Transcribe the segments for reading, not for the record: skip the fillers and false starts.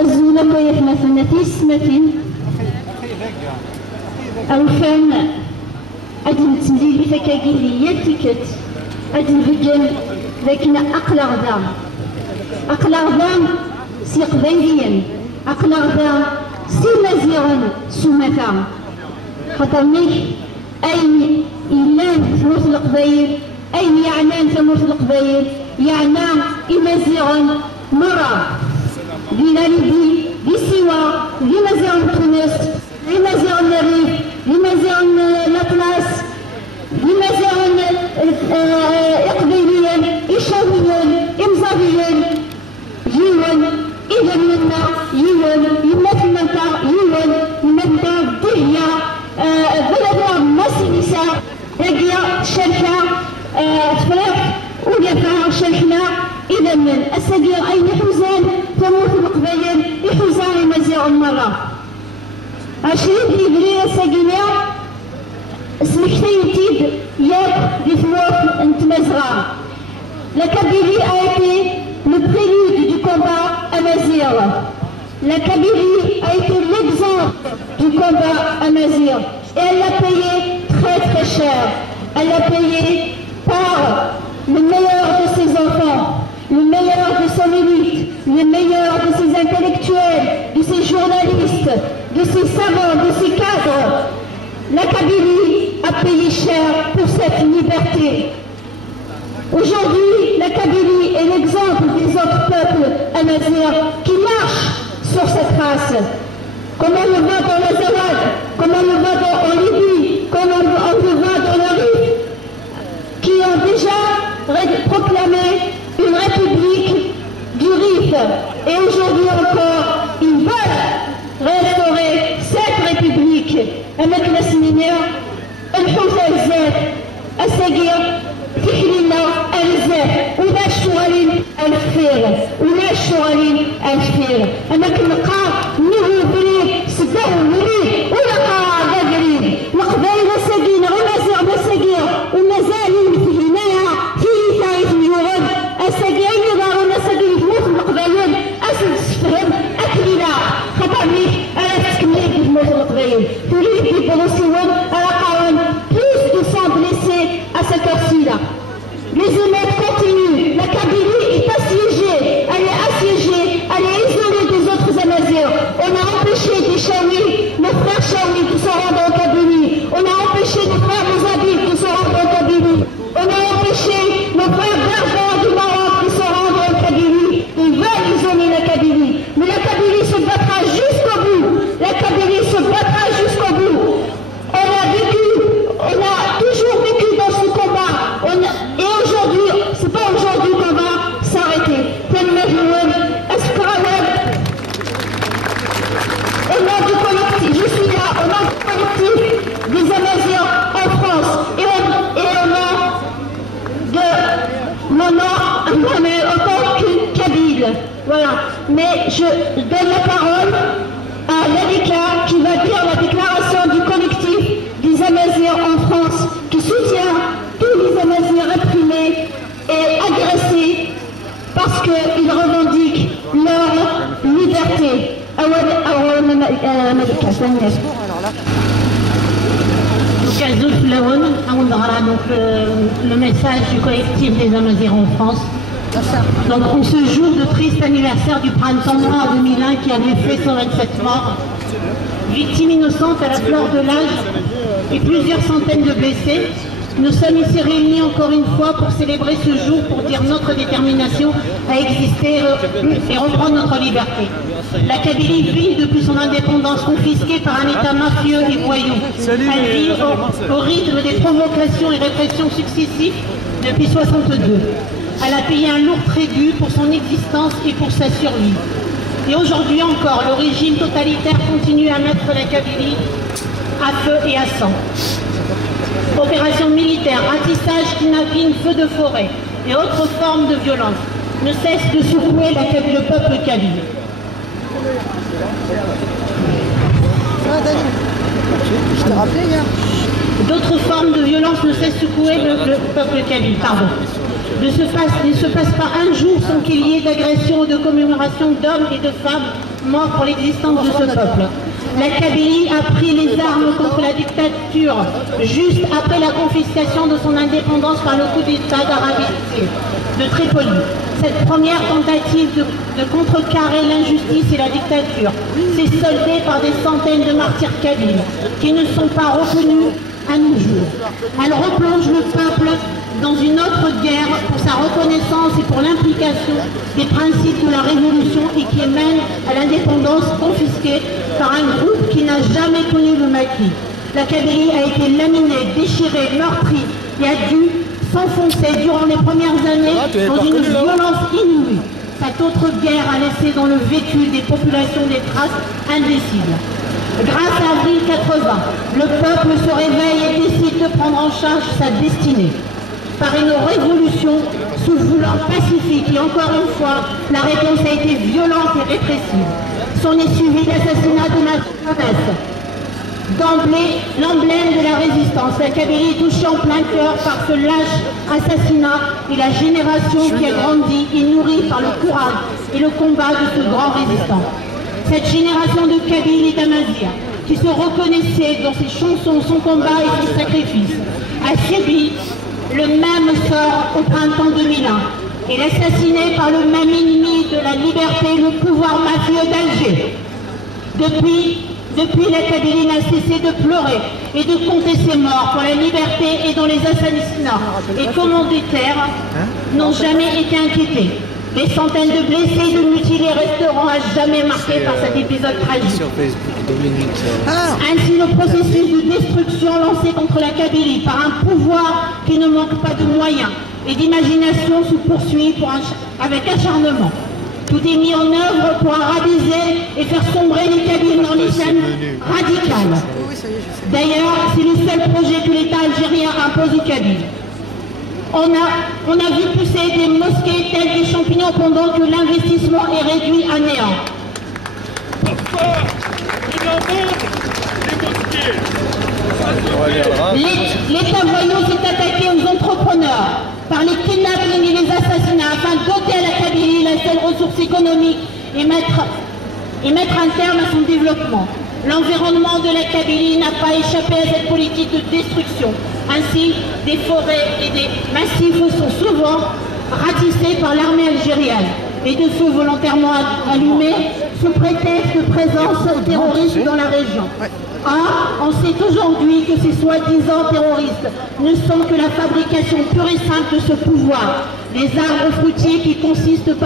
الزولة كويس مثلا تيسمتين أو كان أدن تمديل بفكاكي هي تيكت أدن بجن لكن أقلع ذا سي قبيليا أقلع ذا سي مزيغا سمكا خاطرنيك أين إلان ثموت القبيل أين يعنان ثموت القبيل يعنى إمازيغا مرة دينا لدي دي سوا دي مزيغا تونس دي مزيغا الريف دي مزيغا الأطلس دي مزيغا إقبيليا إشاويا إمزابيا جيوان إذا منا يوان يمات منتا يوان منتا دهيا بلدنا مسيسا رقيا شركة تفرق ولفا شركنا إذا من السجير أين حوزان تموت القبيل يحوزان مزيع المرة 20 إبريل السجينة سمكتين تيد ياك دي ثموت انت مزغا La Kabylie a été le prélude du combat amazigh. La Kabylie a été l'exemple du combat amazigh. Et elle l'a payé très très cher. Elle l'a payé par le meilleur de ses enfants, le meilleur de son élite, le meilleur de ses intellectuels, de ses journalistes, de ses savants, de ses cadres. La Kabylie a payé cher pour cette liberté. Aujourd'hui, la Kabylie est l'exemple des autres peuples amazirs qui marchent sur cette race. Comme on le voit dans l'Azawad, comme on le voit en Libye, comme on le voit dans le Rif, qui ont déjà proclamé une république du Rif. Et aujourd'hui encore, ils veulent restaurer cette république. Avec la séminaire, السجير تحلينا الزاف ولا الشغالين الفير ولا الشغالين الفير أنا كنلقى نهو بريد سداه وريد ولا قاعدة قريب القبائل السجينة ومازال السجير ومازالين في هنايا في ثالث يوغد السجير يضارون السجير يموت القبائل أسد تفهم أكلنا خطرني أنا تسكني يموت القبائل تريد يبلوسيون على قوان plus de 100 blessés à cette heure-ci-là. Les émeutes continuent. La Kabylie est assiégée. Elle est assiégée. Elle est isolée des autres Amazirs. On a empêché des Chaouis, nos frères Chaouis de se rendre en Kabylie. On a empêché nos frères Mozambiques de se rendre en Kabylie. On a empêché nos frères berbères du Maroc de se rendre en Kabylie. Ils veulent isoler la Kabylie. Mais la Kabylie se battra jusqu'au bout. La Kabylie se battra jusqu'au bout. On a toujours vécu dans ce combat. Et aujourd'hui, c'est pas aujourd'hui qu'on va s'arrêter. Au nom du collectif, je suis là, au nom du collectif des Amazirs en France. Et au nom de mon nom, en tant que Kabyle. Voilà. Mais je donne la parole à Ladika qui va dire la déclaration du collectif des Amazirs en France qui soutient tous les Amazirs réprimés et agressés parce qu'ils revendiquent leur liberté. Donc le message du collectif des Amazirs en France. Donc en ce jour de triste anniversaire du printemps noir 2001 qui avait fait 127 morts, victimes innocentes à la fleur de l'âge et plusieurs centaines de blessés, nous sommes ici réunis encore une fois pour célébrer ce jour, pour dire notre détermination à exister et reprendre notre liberté. La Kabylie vit depuis son indépendance confisquée par un État mafieux et voyou. Elle vit au rythme des provocations et répressions successives depuis 1962. Elle a payé un lourd tribut pour son existence et pour sa survie. Et aujourd'hui encore, le régime totalitaire continue à mettre la Kabylie à feu et à sang. Opérations militaires, ratissage, kidnapping, feux de forêt et autres formes de violence ne cessent de secouer le peuple kabyle. D'autres formes de violence ne cessent de secouer le peuple kabyle. Pardon. Il ne se passe pas un jour sans qu'il y ait d'agressions ou de commémorations d'hommes et de femmes mort pour l'existence de ce peuple. La Kabylie a pris les armes contre la dictature juste après la confiscation de son indépendance par le coup d'État d'Arabie de Tripoli. Cette première tentative de contrecarrer l'injustice et la dictature s'est soldée par des centaines de martyrs kabyles qui ne sont pas reconnus à nos jours. Elle replonge le peuple dans une autre guerre pour sa reconnaissance et pour l'implication des principes de la révolution et qui mène à l'indépendance confisquée par un groupe qui n'a jamais connu le maquis. La Kabylie a été laminée, déchirée, meurtrie et a dû s'enfoncer durant les premières années dans une violence inouïe. Cette autre guerre a laissé dans le vécu des populations des traces indécibles. Grâce à Avril 80, le peuple se réveille et décide de prendre en charge sa destinée. Par une révolution sous voulant pacifique et encore une fois, la réponse a été violente et répressive. S'en est suivi l'assassinat de la jeunesse. D'emblée, l'emblème de la résistance, la Kabylie est touchée en plein cœur par ce lâche assassinat et la génération qui a grandi et nourrie par le courage et le combat de ce grand résistant. Cette génération de Kabyles et d'Amazirs, qui se reconnaissait dans ses chansons, son combat et ses sacrifices, a subi le même sort au printemps 2001 et assassiné par le même ennemi de la liberté, le pouvoir mafieux d'Alger. Depuis, la Kabylie n'a cessé de pleurer et de compter ses morts pour la liberté et dont les assassinats et commanditaires n'ont jamais été inquiétés. Des centaines de blessés et de mutilés resteront à jamais marqués par cet épisode tragique. Ainsi, le processus de destruction lancé contre la Kabylie par un pouvoir qui ne manque pas de moyens et d'imagination se poursuit avec acharnement. Tout est mis en œuvre pour arabiser et faire sombrer les Kabyles dans l'islam radical. D'ailleurs, c'est le seul projet que l'État algérien impose aux Kabyles. On a vu pousser des mosquées telles des champignons pendant que l'investissement est réduit à néant. L'État voyou s'est attaqué aux entrepreneurs par les kidnappings et les assassinats afin de doter à la Kabylie la seule ressource économique et mettre un terme à son développement. L'environnement de la Kabylie n'a pas échappé à cette politique de destruction. Ainsi, des forêts et des massifs sont souvent ratissés par l'armée algérienne et de feux volontairement allumés sous prétexte de présence terroriste dans la région. Or, on sait aujourd'hui que ces soi-disant terroristes ne sont que la fabrication pure et simple de ce pouvoir. Les arbres fruitiers qui constituent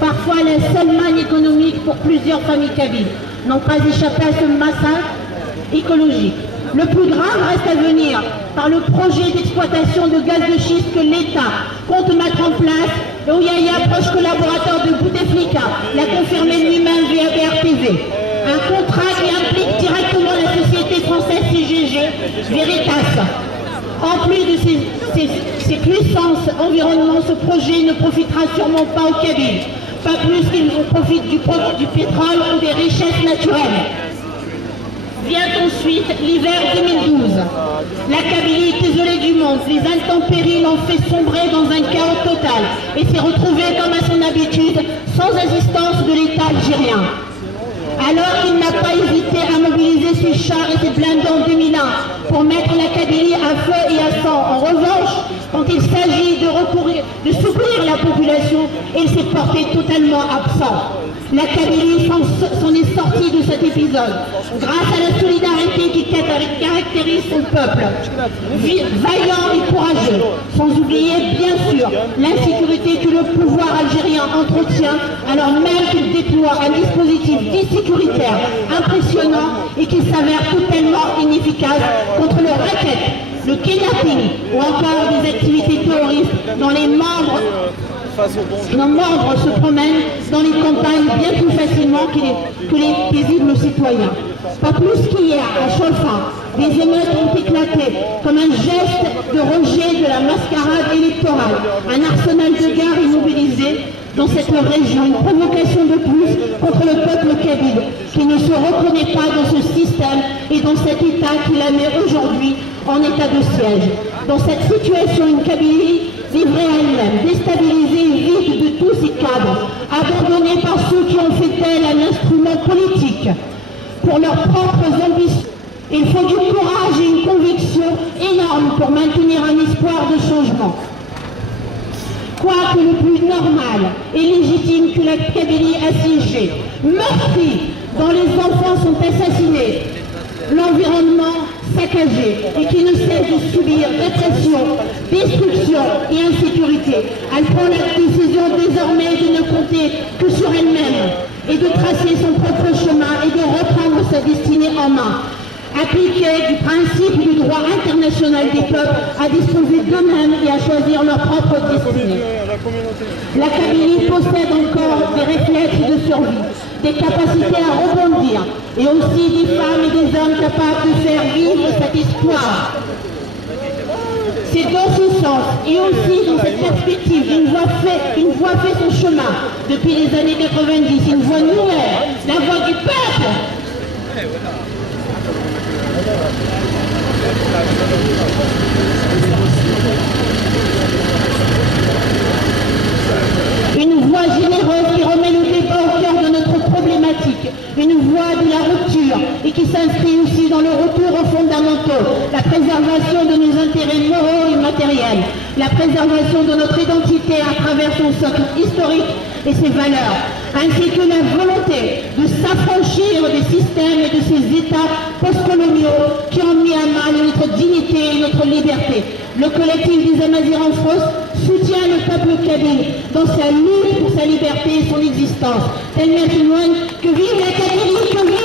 parfois la seule manne économique pour plusieurs familles kabyles n'ont pas échappé à ce massacre écologique. Le plus grave reste à venir par le projet d'exploitation de gaz de schiste que l'État compte mettre en place. Ouyaya, proche collaborateur de Bouteflika, l'a confirmé lui-même via BRTV. Un contrat qui implique directement la société française CGG Veritas. En plus de ces puissances environnement, ce projet ne profitera sûrement pas aux Kabyles, pas plus qu'ils profitent du pétrole ou des richesses naturelles. Vient ensuite l'hiver 2012. La Kabylie est isolée du monde, les intempéries l'ont fait sombrer dans un chaos total et s'est retrouvée comme à son habitude, sans assistance de l'État algérien. Alors il n'a pas hésité à mobiliser ses chars et ses blindés en 2001 pour mettre la Kabylie à feu et à sang. En revanche, quand il s'agit de secourir la population, il s'est porté totalement absent. La Kabylie s'en est sortie de cet épisode grâce à la solidarité qui caractérise son peuple, vaillant et courageux, sans oublier bien sûr l'insécurité que le pouvoir algérien entretient alors même qu'il déploie un dispositif sécuritaire impressionnant et qui s'avère totalement inefficace contre le racket, le kidnapping ou encore des activités terroristes dont nos membres se promènent dans les campagnes bien plus facilement que les paisibles citoyens. Pas plus qu'hier, à Cholfa, des émeutes ont éclaté comme un geste de rejet de la mascarade électorale. Un arsenal de guerre est mobilisé dans cette région, une provocation de plus contre le peuple kabyle qui ne se reconnaît pas dans ce système et dans cet État qui la met aujourd'hui en état de siège. Dans cette situation, une Kabylie livrée à elle-même, déstabilisée et vide de tous ses cadres, abandonnée par ceux qui ont fait d'elle un instrument politique pour leurs propres ambitions. Il faut du courage et une conviction énorme pour maintenir un espoir de changement. Quoique le plus normal et légitime que la Kabylie assiégée, meurtrie, dont les enfants sont assassinés, l'environnement saccagé et qui ne cesse de subir répression, destruction et insécurité. Elle prend la décision désormais de ne compter que sur elle-même et de tracer son propre chemin et de reprendre sa destinée en main. Appliquer du principe du droit international des peuples à disposer d'eux-mêmes et à choisir leur propre destinée. La Kabylie possède encore des réflexes de survie, des capacités à rebondir et aussi des femmes et des hommes capables de faire vivre cet espoir. C'est dans ce sens et aussi dans cette perspective qu'une voie fait son chemin depuis les années 90, une voie nouvelle, la voie du peuple. Une voie généreuse qui remet le débat au cœur de notre problématique, une voie de la rupture et qui s'inscrit aussi dans le retour aux fondamentaux, la préservation de nos intérêts moraux et matériels, la préservation de notre identité à travers son socle historique et ses valeurs, ainsi que la volonté de s'affranchir des systèmes et de ces États postcoloniaux qui ont mis à mal notre dignité et notre liberté. Le collectif des Amazirs en France soutient le peuple kabyle dans sa lutte pour sa liberté et son existence. Elle témoigne que vive la Kabylie, que vive